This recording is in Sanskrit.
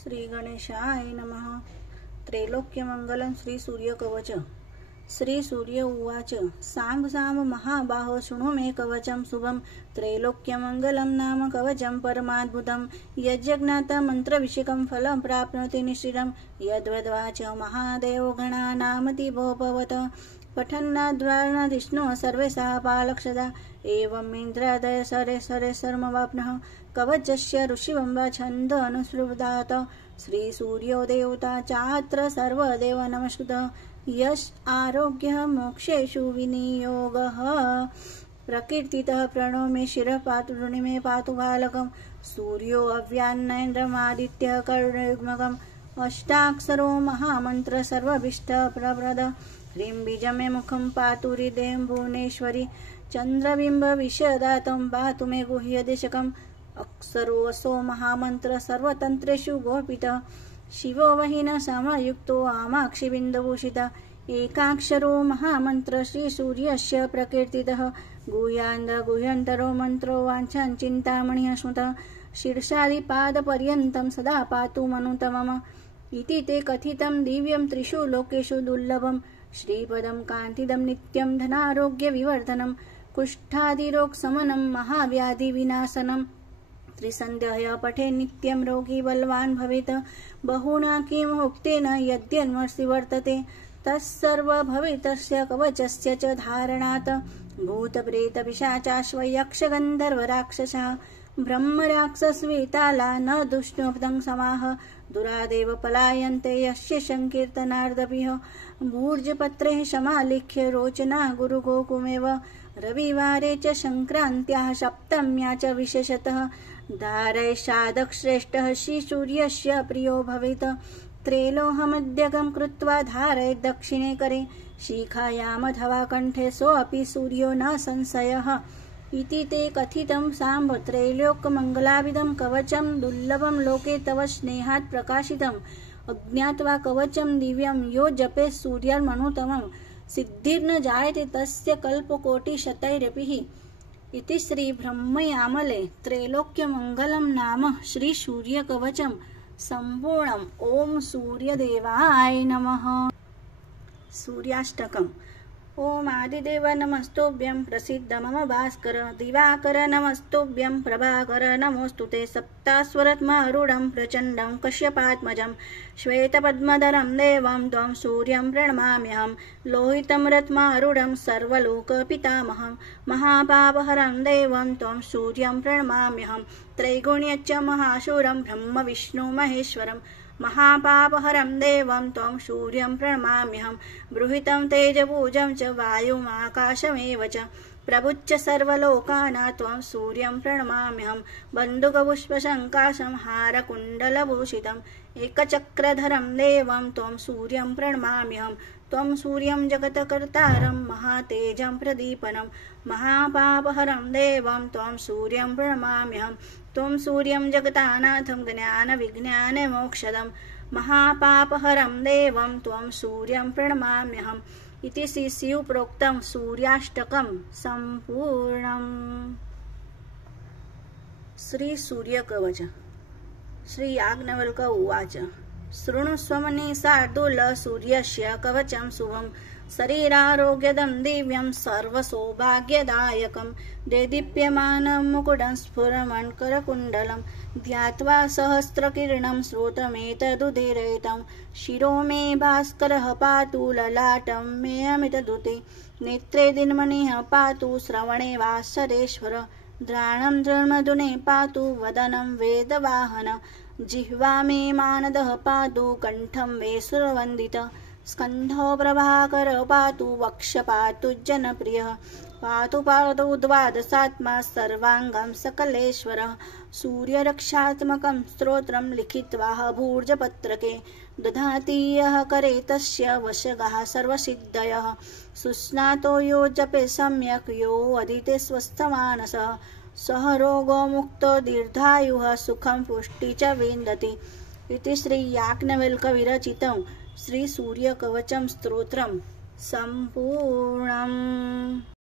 श्री गणेशाय नमः। त्रैलोक्यमंगलं श्री सूर्यकवच। श्री सूर्य उवाच सांब सांब महाबाहो शृणु मे कवचं शुभं त्रैलोक्यमंगलं नाम कवचं परमाद्भुतं यज्ञात मंत्रविषयकं फलं प्राप्नोति निश्चितं यद्वद्वाच महादेव गणानामतिभोपवत पठन्नाद्वार्णधिष्णुः सर्वेशः पालक्षदा एवं इन्द्रादय सरे सरे सर्ववाप्नः कवचस्य ऋषिवं वा छन्द अनुसृतात् श्री सूर्यो देवता चात्र सर्वदेव नमस्कृतः यश आरोग्य मोक्षेषु विनियोगः प्रकीर्तितः प्रणो मे शिरः पातु ऋणि मे पातु बालकं सूर्यो अव्यान्नेन्द्रमादित्यः कर्णयुग्मकम् अष्टाक्षरो महामन्त्र सर्वभीष्ट प्रप्रद ह्रीं बीजं मे मुखं पातु हृदयं भुवनेश्वरी चन्द्रबिम्ब विषदातं पातु मे गुह्यदेशकम् अक्षरो असो महामन्त्र सर्वतन्त्रेषु गोपितः शिवो वहिन समयुक्तो आमाक्षिबिन्दभूषितः एकाक्षरो महामन्त्र श्रीसूर्यस्य प्रकीर्तितः गुह्यान्ध गुह्यन्तरो मन्त्रो वाञ्छन् चिन्तामणिः स्मृतः शीर्षादिपादपर्यन्तं सदा पातु मनुत मम इति ते कथितं दिव्यं त्रिषु लोकेषु दुर्लभं श्रीपदं कान्तिदं नित्यं धनारोग्यविवर्धनं कुष्ठादिरोगशमनं महाव्याधिविनाशनं त्रिसन्ध्यः पठे नित्यं रोगी बलवान् भवेत् बहुना किमुक्तेन यद्यन्वर्षि वर्तते तत्सर्वभवितस्य कवचस्य च धारणात् भूतप्रेतपिशाचाश्वयक्षगन्धर्वराक्षसः ब्रह्मराक्षसवेताला न दुष्टोपदं समाह दुरादेव पलायन्ते यस्य संकीर्तनार्दभिः भूर्जपत्रे समालिख्य रोचना गुरुगोकुमेव रविवारे च संक्रान्त्याः सप्तम्या च विशेषतः धारयेच्छादश्रेष्ठः श्रीसूर्यस्य प्रियो भवेत् त्रैलोहमध्यगं कृत्वा धारयेत् दक्षिणे करे शिखायामथवा कण्ठे सोऽपि सूर्यो न संशयः इति ते कथितं साम्ब त्रैलोक्यमङ्गलाविदं कवचं दुर्लभं लोके तव स्नेहात् प्रकाशितम् अज्ञात्वा कवचं दिव्यं यो जपेत् सूर्यमनुतमं सिद्धिर्न जायते तस्य कल्पकोटिशतैरपि इति श्री ब्रह्मयामले त्रैलोक्यमंगलं नाम श्री सूर्यकवचं संपूर्णम्। ओम सूर्यदेवाय नमः। सूर्याष्टकम्। ओम आदिदेव नमस्तुभ्यं प्रसीद मम भास्कर दिवाकर नमस्तुभ्यं प्रभाकर नमोस्तुते सप्तास्वरत्मारूढं प्रचण्डं कश्यपात्मजं श्वेतपद्मधरं देवं त्वं सूर्यं प्रणमाम्यहं लोहितं रत्मारूढं सर्वलोकपितामहं महापापहरं देवं त्वं सूर्यं प्रणमाम्यहं त्रैगुण्यच्च महाशूरं ब्रह्म विष्णु महेश्वरं महापापहरं देवं त्वं सूर्यं प्रणमाम्यहं बृहितं तेजपूजं च वायुमाकाशमेव च प्रभुच्च सर्वलोकानां त्वं सूर्यं प्रणमाम्यहं बन्धुकपुष्पशङ्काशं हारकुण्डलभूषितम् एकचक्रधरं देवं त्वं सूर्यं प्रणमाम्यहं त्वं सूर्यं जगत्कर्तारं महातेजं प्रदीपनं महापापहरं देवं त्वं सूर्यं प्रणमाम्यहं त्वं सूर्यं जगतानाथं ज्ञानविज्ञानमोक्षदं महापापहरं देवं त्वं सूर्यं प्रणमाम्यहम् इति श्री शिवप्रोक्तं सूर्याष्टकं सम्पूर्णम्। श्री सूर्यकवच। श्री याज्ञवल्क्य उवाच शृणुष्वमनि शार्दूल सूर्यस्य कवचं शुभं शरीरारोग्यदं दिव्यं सर्वसौभाग्यदायकं देदीप्यमानं मुकुटं स्फुरमणकरकुण्डलं ध्यात्वा सहस्रकिरणं श्रोतमेतदुदीरयितं शिरो मे भास्करः पातु ललाटं मे अमितदुते नेत्रे दिनमणिः पातु श्रवणे वासरेश्वर द्राणं धर्मधुने पातु वदनं वेदवाहन जिह्वा मे मानदः पातु कण्ठं मे सुरवन्दितः स्कन्धो प्रभाकर पातु वक्ष पातु जनप्रियः पातु पातु द्वादशात्मा सर्वाङ्गं सकलेश्वरः सूर्यरक्षात्मकं स्तोत्रं लिखित्वा भूर्जपत्रके दधाति यः करे तस्य वशगः सर्वसिद्धयः सुस्नातो यो जपे सम्यक् यो अधीते स्वस्थमानसः सह रोगो मुक्तो दीर्घायुः सुखं पुष्टि च विन्दति इति श्री याज्ञवल्क्य विरचितं श्री सूर्यकवचं स्तोत्रं सम्पूर्णम्।